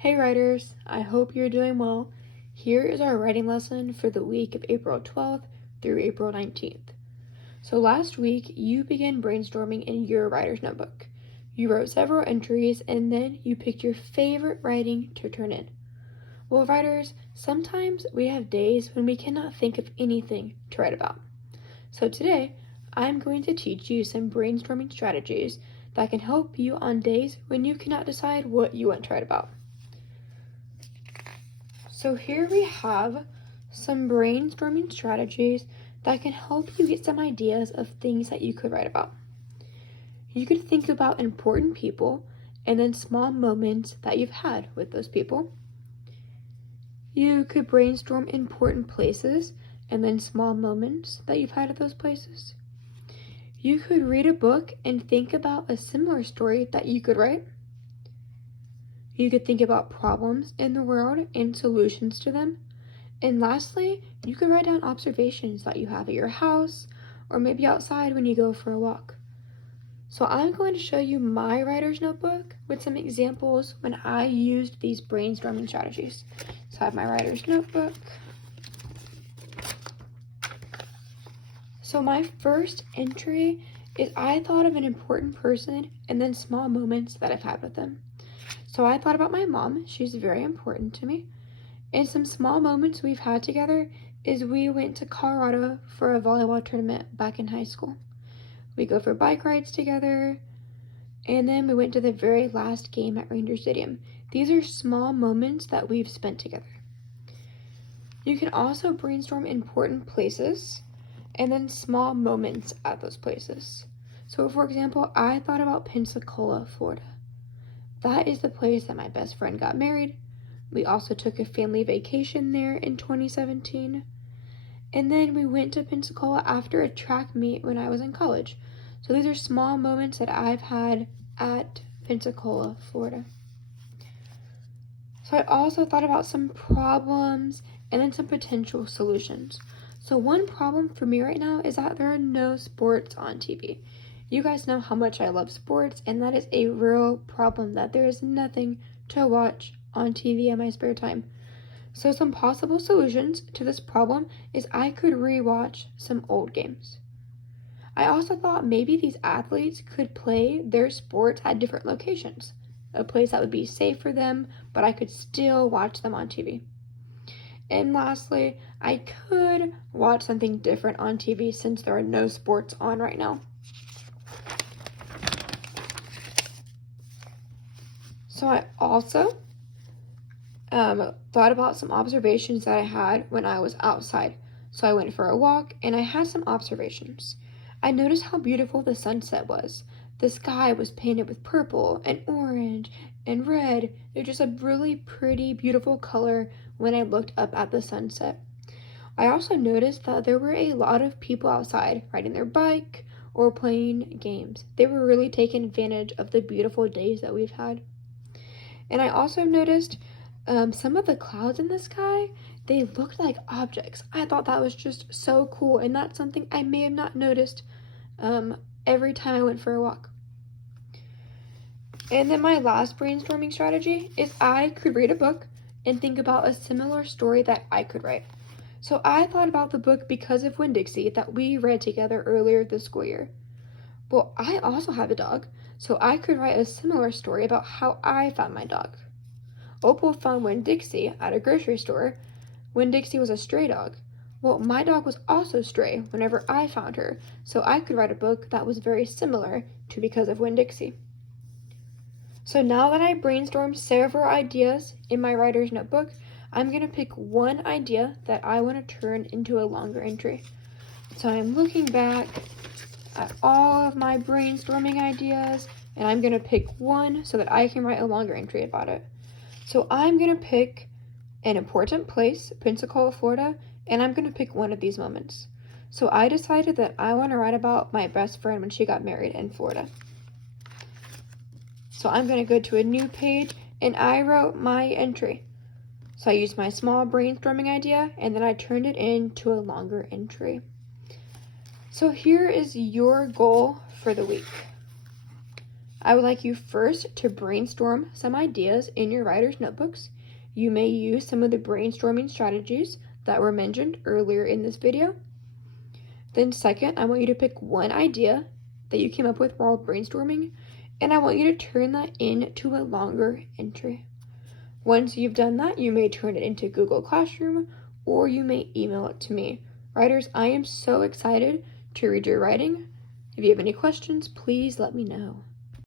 Hey writers, I hope you're doing well. Here is our writing lesson for the week of April 12th through April 19th. So last week, you began brainstorming in your writer's notebook. You wrote several entries and then you picked your favorite writing to turn in. Well, writers, sometimes we have days when we cannot think of anything to write about. So today, I'm going to teach you some brainstorming strategies that can help you on days when you cannot decide what you want to write about. So here we have some brainstorming strategies that can help you get some ideas of things that you could write about. You could think about important people and then small moments that you've had with those people. You could brainstorm important places and then small moments that you've had at those places. You could read a book and think about a similar story that you could write. You could think about problems in the world and solutions to them. And lastly, you could write down observations that you have at your house or maybe outside when you go for a walk. So I'm going to show you my writer's notebook with some examples when I used these brainstorming strategies. So I have my writer's notebook. So my first entry is I thought of an important person and then small moments that I've had with them. So I thought about my mom. She's very important to me. And some small moments we've had together is we went to Colorado for a volleyball tournament back in high school. We go for bike rides together, and then we went to the very last game at Ranger Stadium. These are small moments that we've spent together. You can also brainstorm important places and then small moments at those places. So for example, I thought about Pensacola, Florida. That is the place that my best friend got married. We also took a family vacation there in 2017. And then we went to Pensacola after a track meet when I was in college. So these are small moments that I've had at Pensacola, Florida. So I also thought about some problems and then some potential solutions. So one problem for me right now is that there are no sports on TV. You guys know how much I love sports, and that is a real problem, that there is nothing to watch on TV in my spare time. So some possible solutions to this problem is I could rewatch some old games. I also thought maybe these athletes could play their sports at different locations, a place that would be safe for them, but I could still watch them on TV. And lastly, I could watch something different on TV since there are no sports on right now. So I also thought about some observations that I had when I was outside. So I went for a walk and I had some observations. I noticed how beautiful the sunset was. The sky was painted with purple and orange and red. It was just a really pretty, beautiful color when I looked up at the sunset. I also noticed that there were a lot of people outside riding their bike or playing games. They were really taking advantage of the beautiful days that we've had. And I also noticed some of the clouds in the sky, they looked like objects. I thought that was just so cool, and that's something I may have not noticed every time I went for a walk. And then my last brainstorming strategy is I could read a book and think about a similar story that I could write. So I thought about the book Because of Winn-Dixie that we read together earlier this school year. Well, I also have a dog, so I could write a similar story about how I found my dog. Opal found Winn-Dixie at a grocery store. Winn-Dixie was a stray dog. Well, my dog was also stray whenever I found her, so I could write a book that was very similar to Because of Winn-Dixie. So now that I brainstormed several ideas in my writer's notebook, I'm going to pick one idea that I want to turn into a longer entry. So I'm looking back at all of my brainstorming ideas, and I'm going to pick one so that I can write a longer entry about it. So I'm going to pick an important place, Pensacola, Florida, and I'm going to pick one of these moments. So I decided that I want to write about my best friend when she got married in Florida. So I'm going to go to a new page, and I wrote my entry. So I used my small brainstorming idea, and then I turned it into a longer entry. So here is your goal for the week. I would like you first to brainstorm some ideas in your writer's notebooks. You may use some of the brainstorming strategies that were mentioned earlier in this video. Then second, I want you to pick one idea that you came up with while brainstorming, and I want you to turn that into a longer entry. Once you've done that, you may turn it into Google Classroom, or you may email it to me. Writers, I am so excited to read your writing. If you have any questions, please let me know.